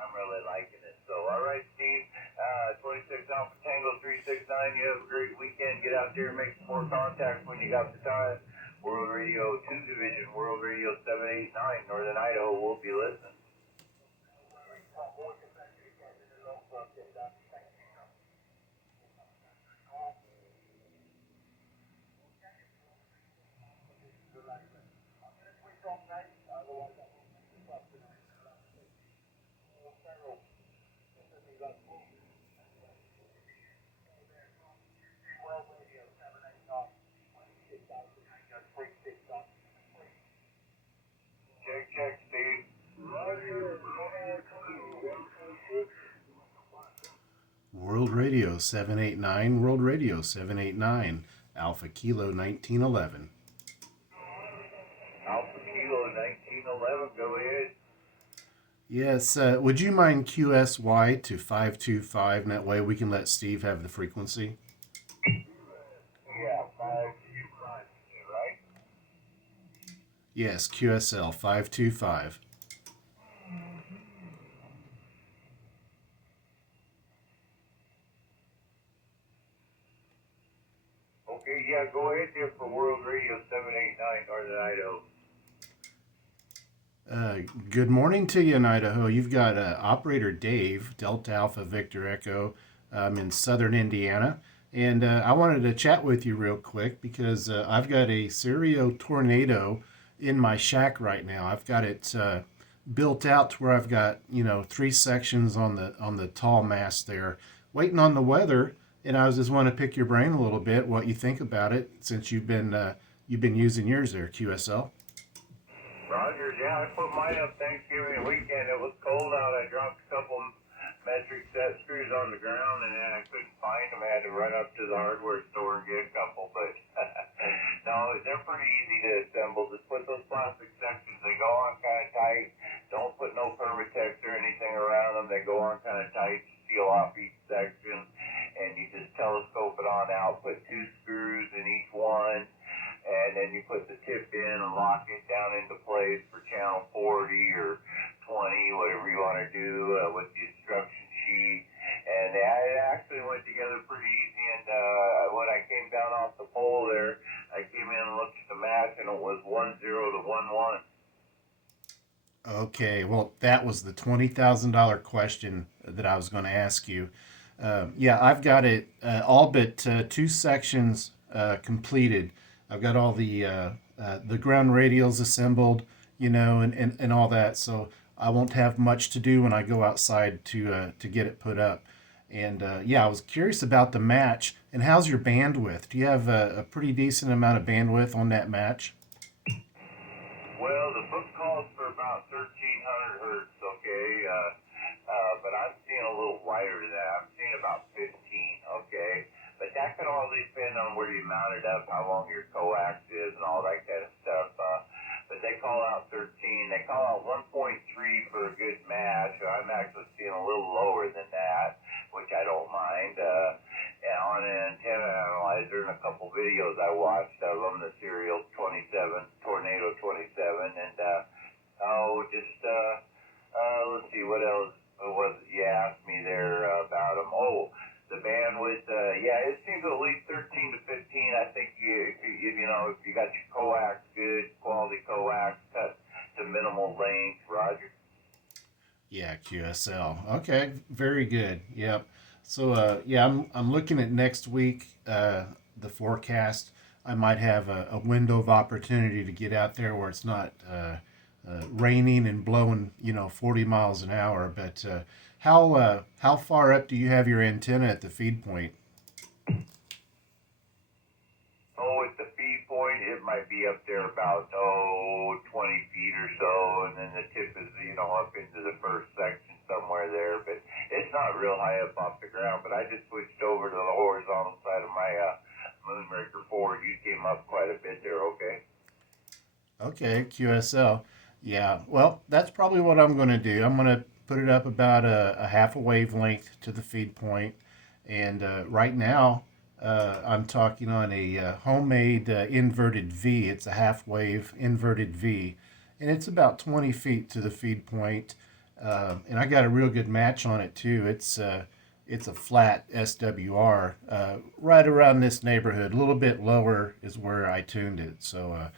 I'm really liking it. So, all right, Steve, 26 Alpha Tango 369. You have a great weekend. Get out there and make some more contacts when you got the time. World Radio 2 Division, World Radio 789, Northern Idaho will be listening. Check, Steve. World Radio 789, World Radio 789, Alpha Kilo 1911. Alpha Kilo 1911, go ahead. Yes, would you mind QSY to 525, and that way we can let Steve have the frequency? Yeah, 525, right? Yes, QSL 525. Okay, yeah, go ahead there for World Radio 789, Northern Idaho. Good morning to you in Idaho. You've got Operator Dave, Delta Alpha Victor Echo, in southern Indiana. And I wanted to chat with you real quick because I've got a Sirio Tornado in my shack right now. I've got it built out to where I've got, 3 sections on the tall mast there, waiting on the weather. And I was just want to pick your brain a little bit, what you think about it, since you've been using yours there, QSL. Roger, yeah, I put mine up Thanksgiving weekend. It was cold out. I dropped a couple metric set screws on the ground, and then I couldn't find them. I had to run up to the hardware store and get a couple. But no, they're pretty easy to assemble. Just put those plastic sections. They go on kind of tight. Don't put no Permatex or anything around them. They go on kind of tight. Seal off each section, and you just telescope it on out. Put 2 screws in each one. And then you put the tip in and lock it down into place for channel 40 or 20, whatever you want to do with the instruction sheet. And it actually went together pretty easy. And when I came down off the pole there, I came in and looked at the match, and it was 1-0 to 1-1. Okay, well, that was the $20,000 question that I was going to ask you. Yeah, I've got it all but 2 sections completed. I've got all the ground radials assembled, and all that. So I won't have much to do when I go outside to get it put up. And yeah, I was curious about the match. And how's your bandwidth? Do you have a pretty decent amount of bandwidth on that match? Well, the book calls for about 1,300 hertz, okay? But I'm seeing a little wider than that. I'm seeing about 15, okay? But that could all depend on where you mount it up, how long your coax is, and all that kind of stuff. But they call out 13. They call out 1.3 for a good match. I'm actually seeing a little lower than that, which I don't mind. And on an antenna analyzer and a couple videos I watched of them, the Sirio Tornado 27, and let's see, what else was it you asked me there about them? Oh, the bandwidth, yeah, it seems at least 13 to 15. I think if you got your coax good, quality coax, cut to minimal length, Roger. Yeah, QSL. Okay, very good. Yep. So yeah, I'm looking at next week. The forecast. I might have a window of opportunity to get out there where it's not raining and blowing, 40 miles an hour. But how far up do you have your antenna at the feed point? Oh, at the feed point, it might be up there about 20 feet or so, and then the tip is up into the first section somewhere there. But it's not real high up off the ground. But I just switched over to the horizontal side of my Moonraker 4. You came up quite a bit there, okay? Okay, QSL. Yeah, well, that's probably what I'm going to do. I'm going to put it up about a half a wavelength to the feed point. And right now, I'm talking on a homemade inverted V. It's a half wave inverted V. And it's about 20 feet to the feed point. And I got a real good match on it, too. It's a flat SWR right around this neighborhood. A little bit lower is where I tuned it. So,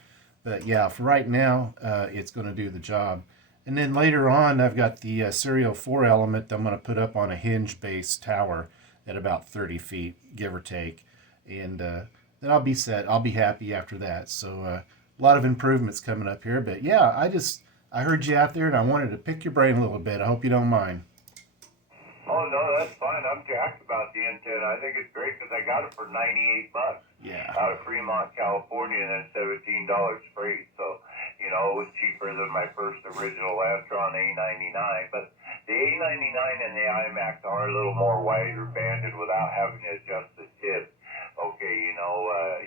but yeah, for right now, it's going to do the job. And then later on, I've got the Sirio 4 element that I'm going to put up on a hinge base tower at about 30 feet, give or take. And then I'll be set. I'll be happy after that. So a lot of improvements coming up here. But yeah, I heard you out there and I wanted to pick your brain a little bit. I hope you don't mind. Oh no, that's fine. I'm jacked about the antenna. I think it's great because I got it for $98 Yeah. out of Fremont, California, and then $17 freight. So, it was cheaper than my first original Astron A99. But the A99 and the IMAX are a little more wider banded without having to adjust the tip. Okay,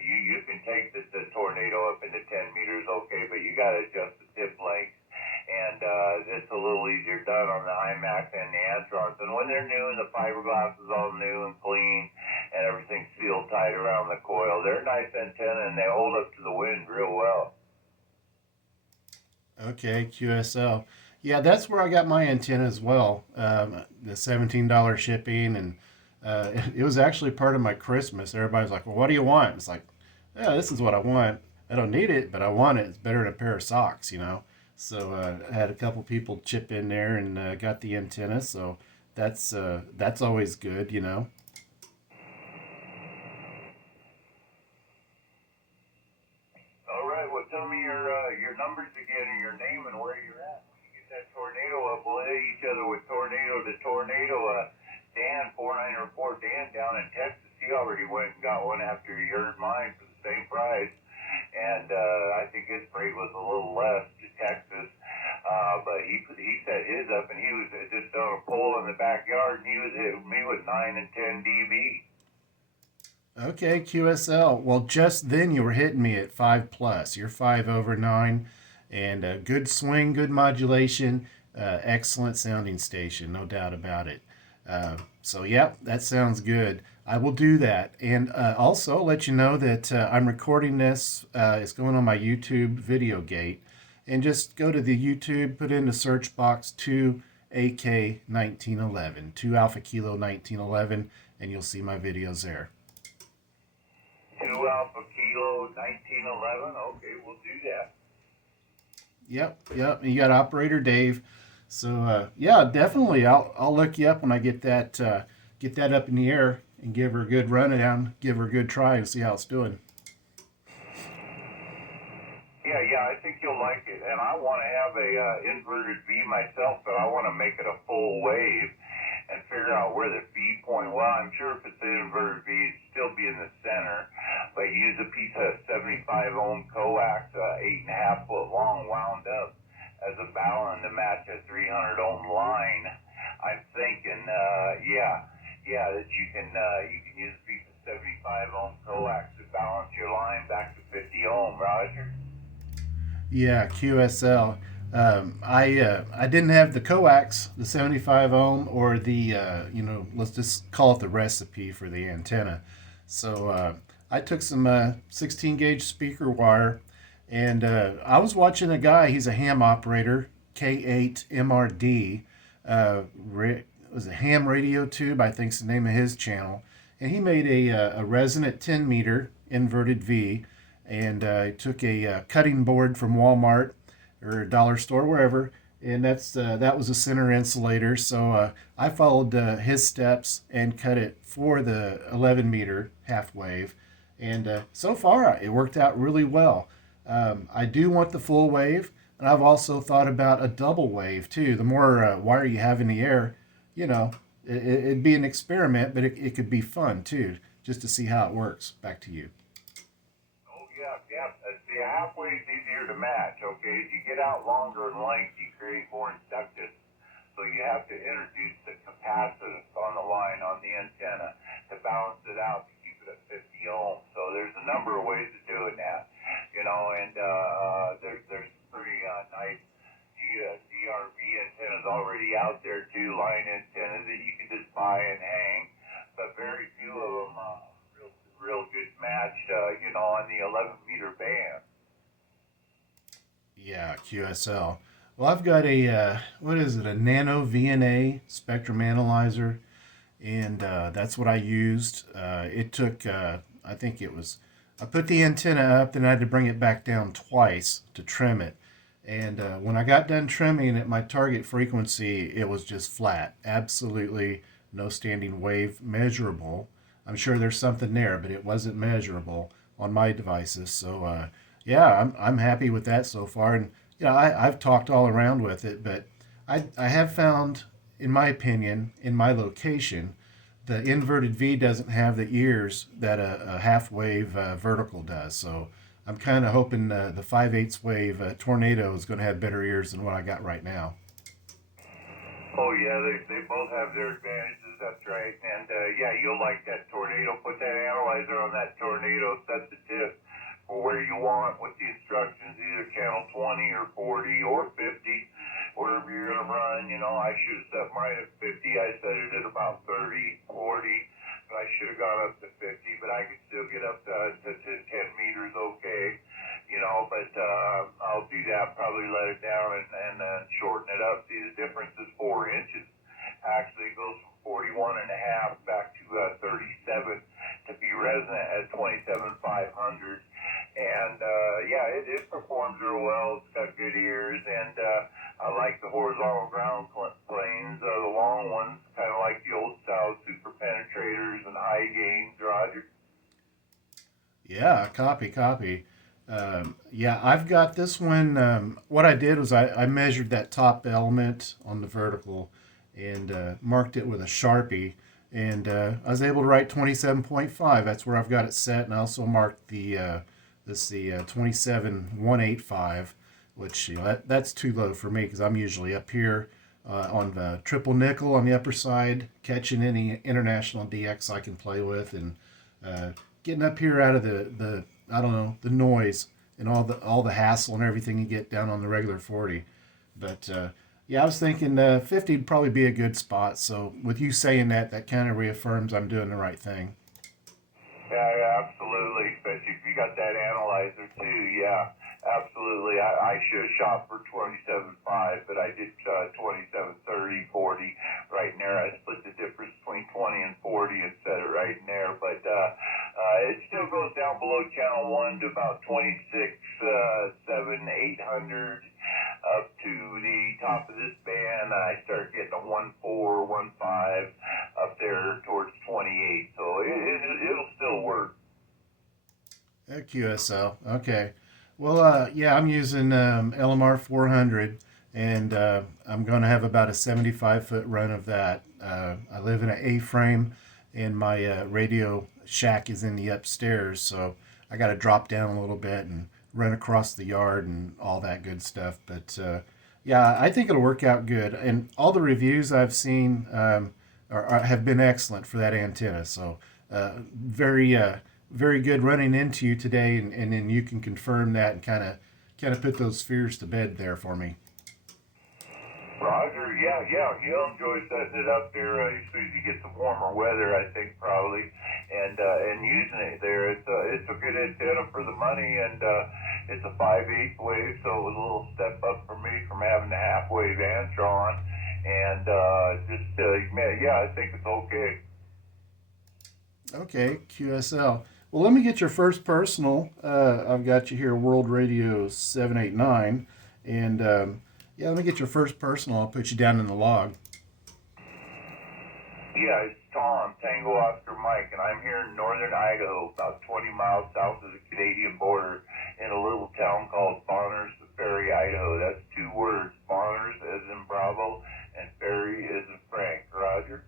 you can take the Tornado up into 10 meters, okay, but you got to adjust the tip length. And it's a little easier done on the IMAX and the Astrons. And when they're new and the fiberglass is all new and clean and everything's sealed tight around the coil, they're nice antenna and they hold up to the wind real well. Okay, QSL. Yeah, that's where I got my antenna as well. The $17 shipping, and it was actually part of my Christmas. Everybody's like, "Well, what do you want?" It's like, "Yeah, this is what I want. I don't need it, but I want it. It's better than a pair of socks." So I had a couple people chip in there and got the antenna. So that's always good. All right, well, tell me your numbers again and your name and where you're at. When you get that tornado up, we'll hit each other with tornado to tornado. Dan, 4904 Dan down in Texas, he already went and got one after he heard mine for the same price. And I think his freight was a little less to Texas. But he set his up, and he was just on a pole in the backyard, and he was hitting me with 9 and 10 dB. Okay, QSL. Well, just then you were hitting me at 5+. You're 5/9, and good swing, good modulation, excellent sounding station, no doubt about it. So, yep, that sounds good. I will do that. And also let you know that I'm recording this. It's going on my YouTube video gate. And just go to the YouTube, put in the search box 2AK1911, 2 Alpha Kilo 1911, and you'll see my videos there. 2 Alpha Kilo 1911. Okay, we'll do that. Yep. You got operator Dave. So yeah, definitely. I'll look you up when I get that up in the air and give her a good rundown, give her a good try, and see how it's doing. Yeah, I think you'll like it. And I want to have a inverted V myself, but I want to make it a full wave and figure out where the feed point. Well, I'm sure if it's an inverted V, it'd still be in the center. But use a piece of 75 ohm coax, 8.5 foot long, wound up as a balun to match a 300 ohm line. I'm thinking, that you can use a piece of 75 ohm coax to balance your line back to 50 ohm. Roger. Yeah, QSL. I didn't have the coax, the 75 ohm, or the let's just call it the recipe for the antenna. So I took some 16 gauge speaker wire, and I was watching a guy. He's a ham operator, K8MRD. Was a ham radio tube, I think's the name of his channel, and he made a resonant 10 meter inverted V, and took a cutting board from Walmart or a dollar store, wherever, and that was a center insulator. So I followed his steps and cut it for the 11 meter half wave, and so far it worked out really well. I do want the full wave, and I've also thought about a double wave too. The more wire you have in the air, you know, it'd be an experiment, but it could be fun too, just to see how it works. Back to you. Oh, yeah, yeah. The halfway is easier to match, okay? As you get out longer in length, you create more inductance. So you have to introduce the capacitance on the line, on the antenna, to balance it out to keep it at 50 ohms. So there's a number of ways of doing that, you know, and there's pretty nice DRB antennas already out there, too, line antennas that you can just buy and hang, but very few of them real good match, you know, on the 11 meter band. Yeah, QSL. Well, I've got a what is it? A Nano VNA spectrum analyzer, and that's what I used. It took I think it was I put the antenna up, then I had to bring it back down twice to trim it. And when I got done trimming at my target frequency, it was just flat. Absolutely no standing wave measurable. I'm sure there's something there, but it wasn't measurable on my devices. So yeah, I'm happy with that so far. And you know, I've talked all around with it, but I have found, in my opinion, in my location, the inverted V doesn't have the ears that a half wave vertical does. So I'm kind of hoping the 5/8 wave tornado is going to have better ears than what I got right now. Oh, yeah, they both have their advantages, that's right. And, yeah, you'll like that tornado. Put that analyzer on that tornado, set the tip for where you want with the instructions, either channel 20 or 40 or 50, whatever you're going to run. You know, I should have set mine at 50. I set it at about 30, 40. But I should have gone up to 50, but I could still get up to 10 meters okay. You know, but I'll do that, probably let it down and shorten it up. See, the difference is 4 inches. Actually, it goes from 41 and a half back to 37 to be resonant at 27,500. And, yeah, it performs real well. It's got good ears, and I like the horizontal ground planes, the long ones, kind of like the old style super penetrators and high gains, Roger. Yeah, copy. Yeah, I've got this one. What I did was I measured that top element on the vertical and marked it with a Sharpie. And I was able to write 27.5. That's where I've got it set. And I also marked the 27,185, which that's too low for me because I'm usually up here on the triple nickel on the upper side, catching any international DX I can play with, and getting up here out of the I don't know, the noise and all the hassle and everything you get down on the regular 40. But yeah, I was thinking 50 would probably be a good spot. So with you saying that, that kind of reaffirms I'm doing the right thing. Yeah, absolutely. Especially if you got that analyzer too. Yeah, absolutely. I should have shot for 27.5, but I did 27.30, 40 right in there. I split the difference between 20 and 40 and set it right in there. But it still goes down below channel 1 to about 26, 7, 800 up to the top of this band. I start getting a 1.4, 1.5 up there towards 28. So it'll still work. QSL. Okay. Well, yeah, I'm using LMR 400, and I'm going to have about a 75-foot run of that. I live in an A-frame, and my radio shack is in the upstairs, so I got to drop down a little bit and run across the yard and all that good stuff. But yeah, I think it'll work out good. And all the reviews I've seen have been excellent for that antenna. So very good running into you today, and then you can confirm that and kind of put those fears to bed there for me. Roger, yeah, you'll enjoy setting it up there as soon as you get some warmer weather, I think, probably, and using it there. It's a good antenna for the money, and it's a 5/8 wave, so it was a little step up for me from having the half wave Antron, and yeah, I think it's okay. Okay, QSL. Well, let me get your first personal. I've got you here, World Radio 789, and Yeah, let me get your first personal. I'll put you down in the log. Yeah, it's Tom, Tango Oscar Mike, and I'm here in Northern Idaho, about 20 miles south of the Canadian border, in a little town called Bonners Ferry, Idaho. That's two words, Bonners as in Bravo, and Ferry as in Frank. Roger?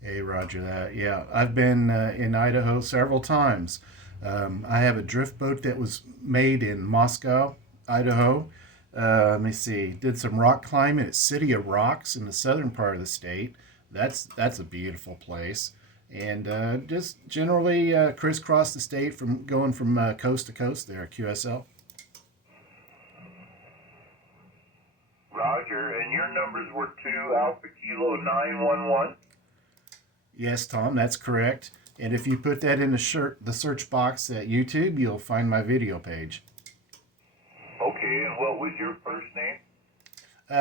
Hey, Roger that. Yeah, I've been in Idaho several times. I have a drift boat that was made in Moscow, Idaho. Let me see. Did some rock climbing at City of Rocks in the southern part of the state. That's a beautiful place. And just generally crisscross the state from going from coast to coast there, QSL. Roger, and your numbers were 2 Alpha Kilo 911? Yes, Tom, that's correct. And if you put that in the search box at YouTube, you'll find my video page. Okay, and what was your first name?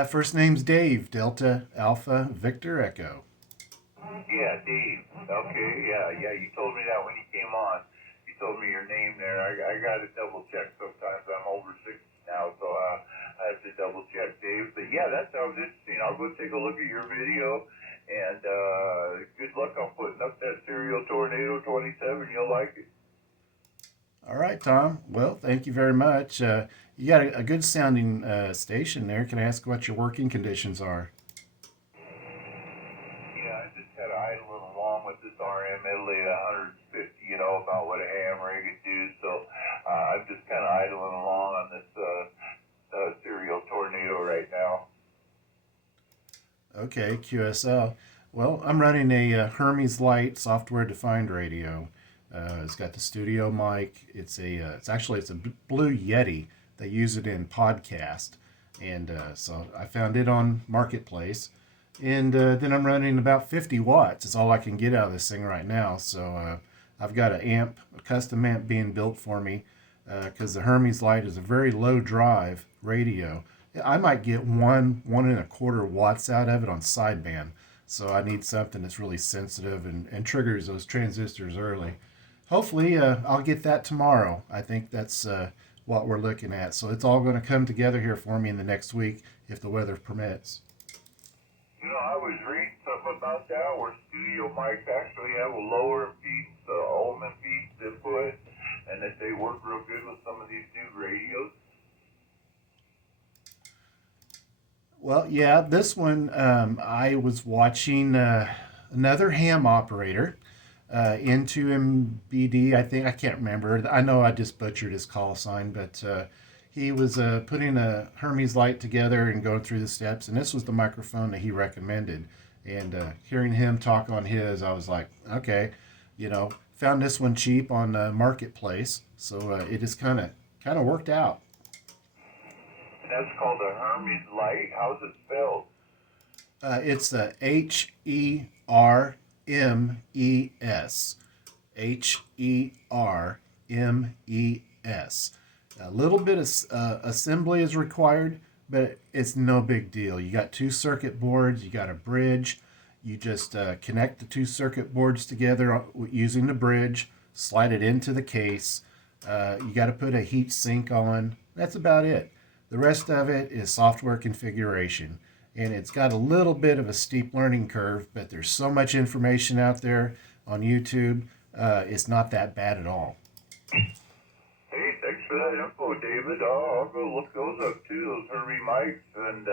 First name's Dave, Delta Alpha Victor Echo. Yeah, Dave. Okay, yeah, you told me that when you came on. You told me your name there. I got to double check sometimes. I'm over 60 now, so I have to double check, Dave. But yeah, that sounds interesting. I'll go take a look at your video, and good luck on putting up that Sirio Tornado 27. You'll like it. All right, Tom. Well, thank you very much. You got a good sounding station there. Can I ask what your working conditions are? Yeah, I just had idling along with this RM Italy at 150, about what a ham rig could do. So I'm just kind of idling along on this Sirio Tornado right now. Okay, QSL. Well, I'm running a Hermes Lite software-defined radio. It's got the studio mic. It's a Blue Yeti. They use it in podcast, and so I found it on Marketplace. And then I'm running about 50 watts. It's all I can get out of this thing right now. So I've got a custom amp being built for me because the Hermes Lite is a very low drive radio. I might get 1.25 watts out of it on sideband. So I need something that's really sensitive and triggers those transistors early. Hopefully, I'll get that tomorrow. I think that's what we're looking at. So it's all going to come together here for me in the next week if the weather permits. I was reading something about that where studio mics actually have a lower impedance, ohm impedance input, and that they work real good with some of these new radios. Well, yeah, this one I was watching another ham operator into MBD. I can't remember. I know I just butchered his call sign, but he was putting a Hermes Lite together and going through the steps, and this was the microphone that he recommended. And hearing him talk on his, I was like, okay, found this one cheap on Marketplace, so it just kind of worked out. And that's called a Hermes Lite. How's it spelled? It's Hermes. Hermes. A little bit of assembly is required, but it's no big deal. You got 2 circuit boards, you got a bridge. You just connect the 2 circuit boards together using the bridge, slide it into the case. You got to put a heat sink on. That's about it. The rest of it is software configuration. And it's got a little bit of a steep learning curve, but there's so much information out there on YouTube, it's not that bad at all. Hey, thanks for that info, David. I'll go look those up too, those Hermes mics and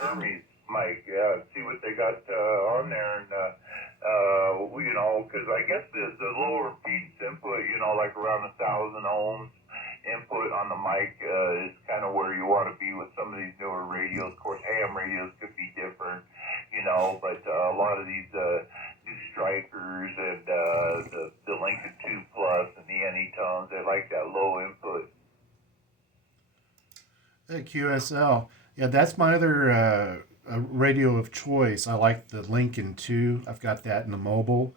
Hermes mic, yeah, see what they got on there. And, because I guess the lower impedance input, like around 1,000 ohms input on the mic is kind of where you want to be with some of these newer radios. Of course, ham radios could be different, but a lot of these new Strikers and the Lincoln 2 Plus and the Anytones, they like that low input. QSL. Yeah, that's my other radio of choice. I like the Lincoln 2. I've got that in the mobile,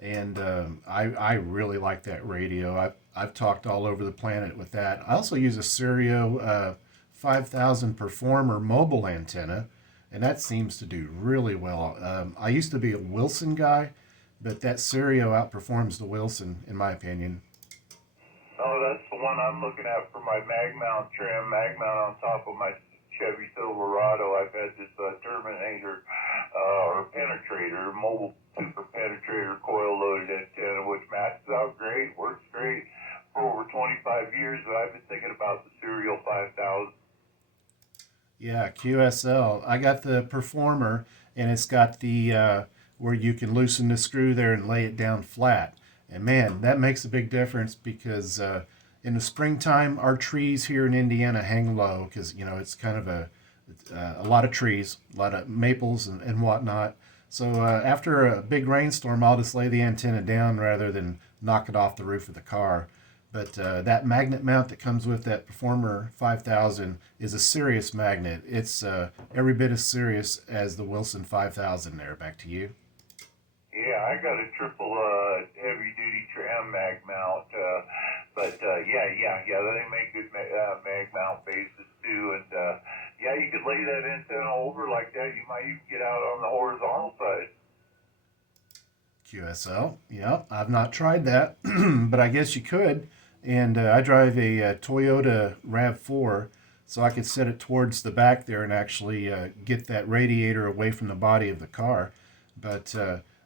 and I really like that radio. I've talked all over the planet with that. I also use a Sirio 5000 Performer mobile antenna, and that seems to do really well. I used to be a Wilson guy, but that Sirio outperforms the Wilson, in my opinion. Oh, that's the one I'm looking at for my mag mount trim, mag mount on top of my Chevy Silverado, I've had this Terminator or penetrator, mobile super penetrator coil loaded antenna, which matches out great, works great for over 25 years. But I've been thinking about the Sirio 5000. Yeah, QSL. I got the Performer, and it's got the where you can loosen the screw there and lay it down flat. And man, that makes a big difference because in the springtime, our trees here in Indiana hang low because it's kind of a lot of trees, a lot of maples and whatnot. So after a big rainstorm, I'll just lay the antenna down rather than knock it off the roof of the car. But that magnet mount that comes with that Performer 5000 is a serious magnet. It's every bit as serious as the Wilson 5000 there. Back to you. Yeah, I got a triple heavy duty tram mag mount, but they make good mag mount bases too, and yeah, you could lay that antenna over like that. You might even get out on the horizontal side. QSL. Yeah, I've not tried that, but I guess you could. And I drive a Toyota RAV4, so I could set it towards the back there and actually get that radiator away from the body of the car. But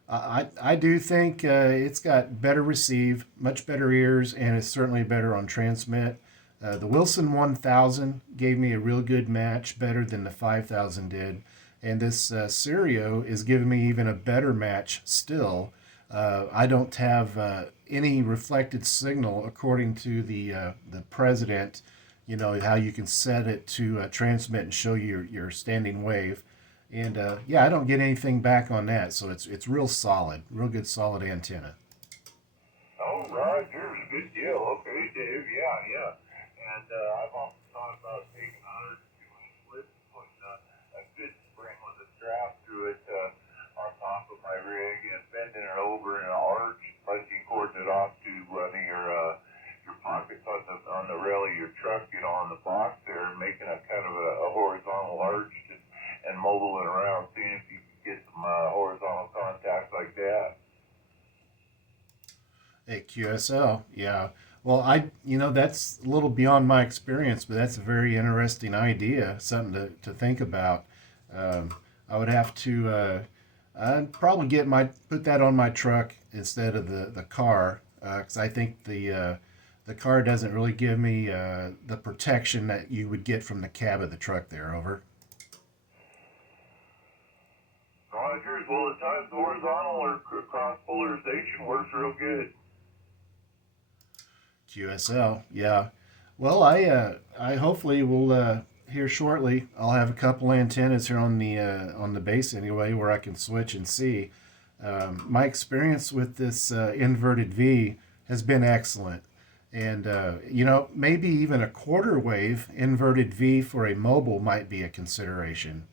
I do think it's got better receive, much better ears, and it's certainly better on transmit. The Wilson 1000 gave me a real good match, better than the 5000 did. And this Sirio is giving me even a better match still. I don't have any reflected signal according to the president. You know how you can set it to transmit and show you your standing wave, and I don't get anything back on that. So it's real solid, real good solid antenna. Oh, Roger, good deal. Okay, Dave. Yeah. And I've often thought about taking 100 splits and putting a good spring with a strap through it on top of my rig and bending it over in an arch, punching cording it off to one of your pockets on the rail of your truck, on the box there, and making a kind of a horizontal arch and mobile it around, seeing if you can get some horizontal contact like that. Hey, QSL, yeah. Well, that's a little beyond my experience, but that's a very interesting idea, something to think about. I would have to, I'd probably put that on my truck instead of the car, because I think the car doesn't really give me the protection that you would get from the cab of the truck there. Over. Rogers, well, at times horizontal or cross polarization works real good. QSL, yeah. Well, I hopefully will here shortly. I'll have a couple antennas here on the base anyway, where I can switch and see. My experience with this inverted V has been excellent, and maybe even a quarter wave inverted V for a mobile might be a consideration.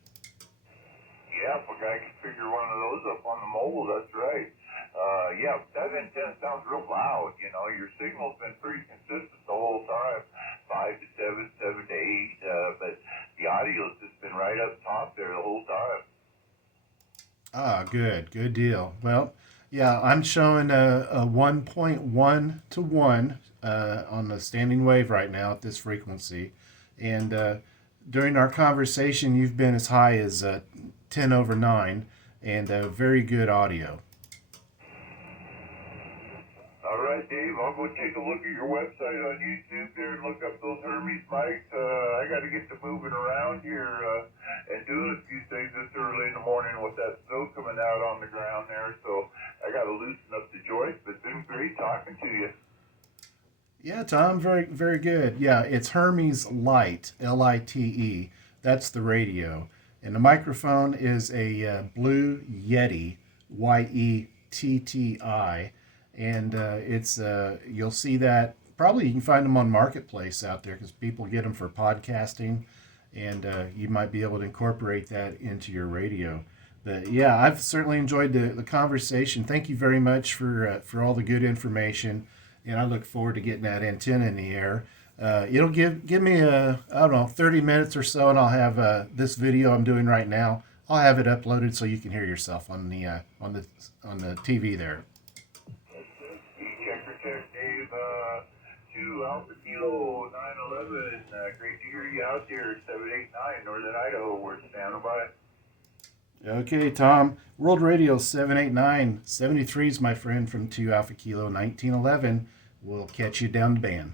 Yeah, if a guy can figure one of those up on the mobile, that's right. That antenna sounds real loud. Your signal's been pretty consistent the whole time, 5 to 7, 7 to 8, but the audio's just been right up top there the whole time. Ah, good deal. Well, yeah, I'm showing a 1.1 to 1 on the standing wave right now at this frequency, and during our conversation, you've been as high as 10 over 9, and very good audio. All right, Dave, I'll go take a look at your website on YouTube there and look up those Hermes mics. I got to get to moving around here and doing a few things this early in the morning with that snow coming out on the ground there. So I got to loosen up the joist, but it's been great talking to you. Yeah, Tom, very, very good. Yeah, it's Hermes Lite, Lite. That's the radio. And the microphone is a Blue Yeti, Yetti. And you'll see that, probably you can find them on Marketplace out there because people get them for podcasting, and you might be able to incorporate that into your radio. But yeah, I've certainly enjoyed the conversation. Thank you very much for all the good information, and I look forward to getting that antenna in the air. It'll give me I don't know, 30 minutes or so, and I'll have this video I'm doing right now. I'll have it uploaded so you can hear yourself on the TV there. Check Dave to 2 Alpha Kilo 911. Great to hear you out there. 789 Northern Idaho. We're standing by. Okay, Tom. World Radio 789. 73's my friend from 2 Alpha Kilo 1911. We'll catch you down the band.